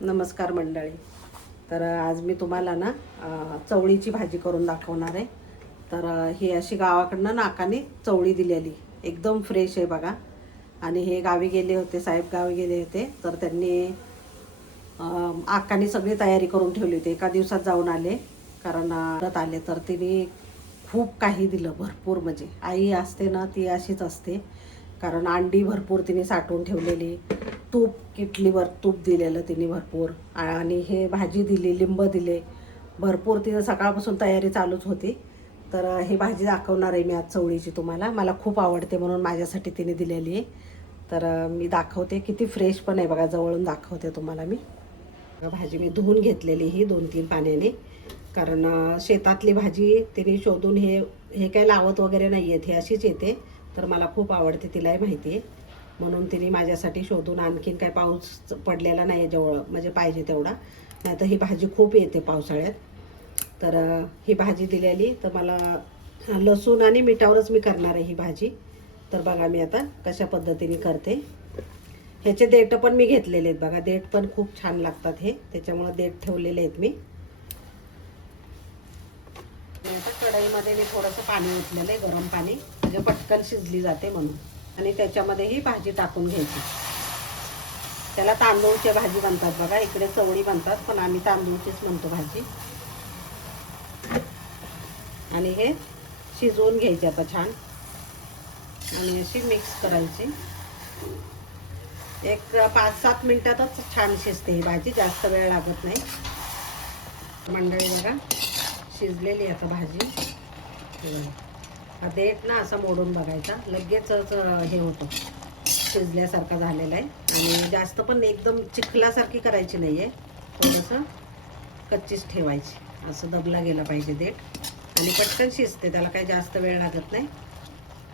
नमस्कार मंडळी. तर आज मी तुम्हाला ना चवळीची भाजी करून दाखवणार आहे. तर ही अशी गावाकडनं नाकाने चवळी दिलेली एकदम फ्रेश आहे बघा. आणि हे गावी गेले होते, साहेब गावी गेले होते, तर त्यांनी आकाने सगळी तयारी करून ठेवली होती. एका दिवसात जाऊन आले, कारण परत आले तर तिने खूप काही दिलं, भरपूर. म्हणजे आई असते ना ती अशीच असते, कारण अंडी भरपूर तिने साठवून ठेवलेली, तूप किटलीवर तूप दिलेलं तिने भरपूर, आणि हे भाजी दिली, लिंब दिले भरपूर. तिनं सकाळपासून तयारी चालूच होती. तर ही भाजी दाखवणार आहे मी आज चवळीची तुम्हाला. मला खूप आवडते म्हणून माझ्यासाठी तिने दिलेली आहे. तर मी दाखवते, किती फ्रेश पण आहे बघा, जवळून दाखवते तुम्हाला मी. भाजी मी धुवून घेतलेली ही 2-3 पाण्याने, कारण शेतातली भाजी तिने शोधून, हे हे काय लावत वगैरे नाही आहेत, हे अशीच येते. तर मला खूप आवडते, तिलाही माहिती आहे, म्हणून तिने माझ्यासाठी शोधून. आणखीन काय पाऊस पडलेला नाही आहे जवळ, म्हणजे पाहिजे तेवढा, नाही तर ही भाजी खूप येते पावसाळ्यात. तर ही भाजी दिलेली, तर मला लसूण आणि मिठावरच मी करणार आहे ही भाजी. तर बघा मी आता कशा पद्धतीने करते. ह्याचे देठ पण मी घेतलेले आहेत बघा, देठ पण खूप छान लागतात हे, त्याच्यामुळे देठ ठेवलेले आहेत मी. आता कढईमध्ये मी थोडंसं पाणी ओतलेलं आहे, गरम पाणी, म्हणजे पटकन शिजली जाते म्हणून. आणि त्याच्यामध्ये ही भाजी टाकून घ्यायची. त्याला तांदूळची भाजी म्हणतात बघा, इकडे चवळी म्हणतात, पण आम्ही तांदूळचीच म्हणतो भाजी. आणि हे शिजवून घ्यायचे आता छान, आणि अशी मिक्स करायची. एक 5-7 मिनिटातच छान शिजते ही भाजी, जास्त वेळ लागत नाही. मंडळी बघा शिजलेली आता भाजी. हा देठ ना असा मोडून बघायचा, लगेचच हे होतं, शिजल्यासारखा झालेला आहे. आणि जास्त पण एकदम चिखलासारखी करायची नाही आहे, थोडंसं कच्चीच ठेवायची, असं दबला गेला पाहिजे देठ. आणि पटकन शिजते, त्याला काही जास्त वेळ लागत नाही.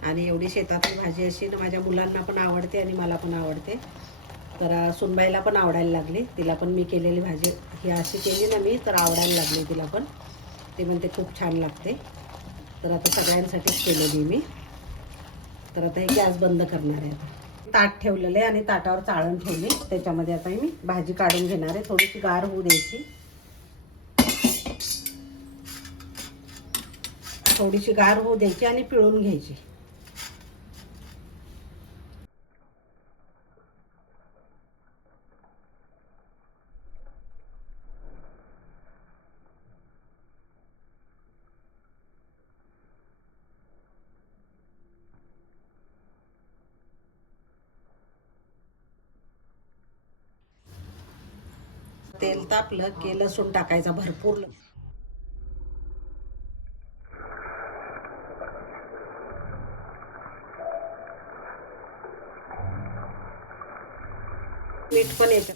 आणि एवढी शेतातली भाजी अशी ना माझ्या मुलांना पण आवडते आणि मला पण आवडते. तर सुनबाईला पण आवडायला लागली, तिला पण मी केलेली भाजी ही अशी केली ना मी, तर आवडायला लागली तिला पण. ती म्हणते खूप छान लागते. तर आता सगळ्यांसाठीच केलेली मी. तर आता हे गॅस बंद करणार आहे. आता ताट ठेवलेलं आहे आणि ताटावर चाळण ठेवली, त्याच्यामध्ये आता मी भाजी काढून घेणार आहे. थोडीशी गार होऊ द्यायची, थोडीशी गार होऊ द्यायची आणि पिळून घ्यायची. तेल तापलं की लसूण टाकायचा भरपूर. मीठ पण येतं.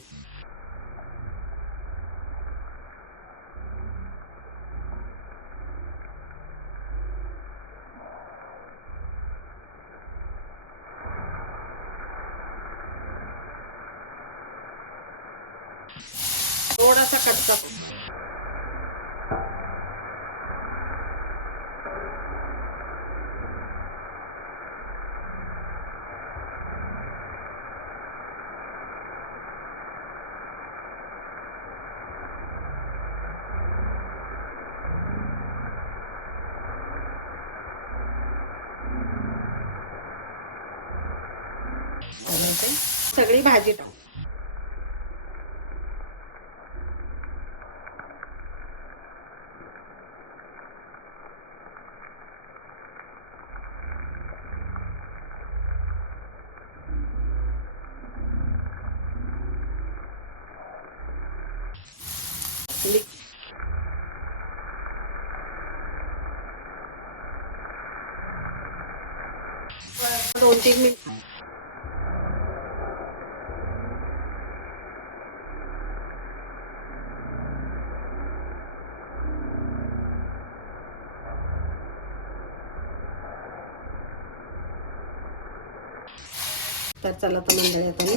थोडासा कच्चा. सगळी भाजी टाक. दोन तीन मिनिट. तर चला तर मंडळी, आता मी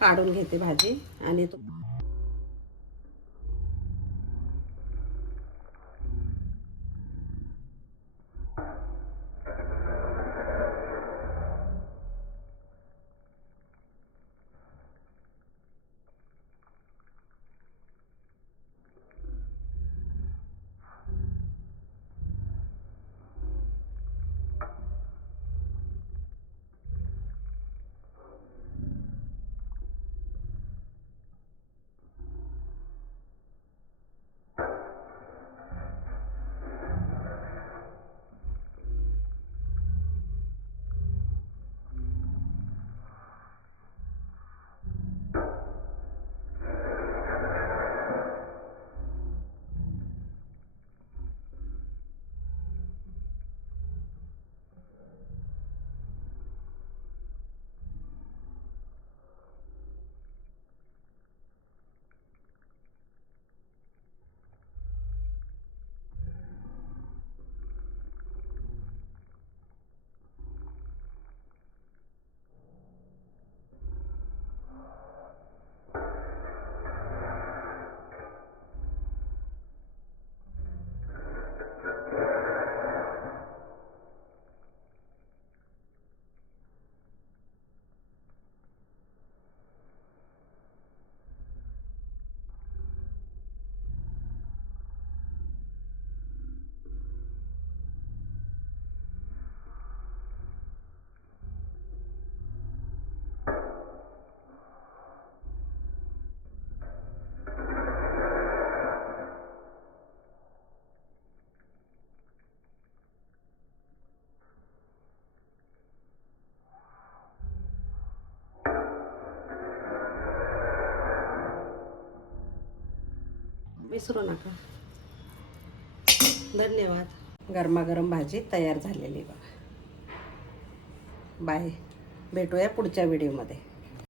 काढून घेते भाजी. आणि विसरू नका. धन्यवाद. गरमागरम भाजी तयार झालेली बघा. बाय. भेटूया पुढच्या व्हिडिओमध्ये.